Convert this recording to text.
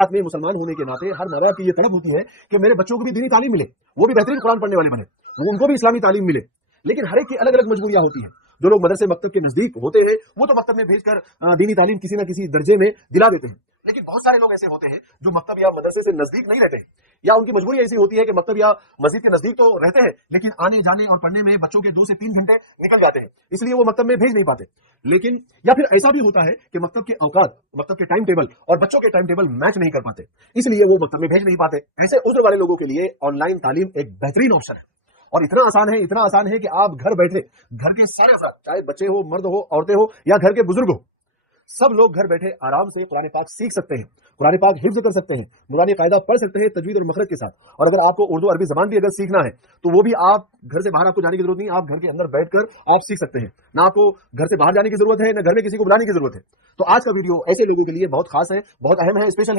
साथ में मुसलमान होने के नाते हर माँ बाप की ये तड़प होती है कि मेरे बच्चों को भी दीनी तालीम मिले, वो भी बेहतरीन कुरान पढ़ने वाले बने, उनको भी इस्लामी तालीम मिले। लेकिन हर एक की अलग अलग मजबूरियां होती हैं। जो लोग मदरसे मकतब के नजदीक होते हैं वो तो मकतब में भेजकर दीनी तालीम किसी ना किसी दर्जे में दिला देते हैं। लेकिन बहुत सारे लोग ऐसे होते हैं जो मकतब या मदरसे से नजदीक नहीं रहते, या उनकी मजबूरी ऐसी होती है कि मकतब या मस्जिद के नजदीक तो रहते हैं लेकिन आने जाने और पढ़ने में बच्चों के 2 से 3 घंटे निकल जाते हैं, इसलिए वो मकतब में भेज नहीं पाते। लेकिन या फिर ऐसा भी होता है कि मकतब के औकात, मकतब के टाइम टेबल और बच्चों के टाइम टेबल मैच नहीं कर पाते, इसलिए वो मकतब में भेज नहीं पाते। ऐसे उज्र वाले लोगों के लिए ऑनलाइन तालीम एक बेहतरीन ऑप्शन है और इतना आसान है कि आप घर बैठे घर के सारे अफराद, चाहे बच्चे हो, मर्द हो, औरतें हो या घर के बुजुर्ग हो, सब लोग घर बैठे आराम से कुरान पाक सीख सकते हैं, कुरान पाक हिफ्ज कर सकते हैं, नूरानी कायदा पढ़ सकते हैं तजवीद और मखरज के साथ। और अगर आपको उर्दू अरबी जबान भी अगर सीखना है तो वो भी आप घर से बाहर, आपको जाने की जरूरत नहीं, आप घर के अंदर बैठकर आप सीख सकते हैं। ना आपको घर से बाहर जाने की जरूरत है, ना घर में किसी को बुलाने की जरूरत है। तो आज का वीडियो ऐसे लोगों के लिए बहुत खास है, बहुत अहम है, स्पेशल है।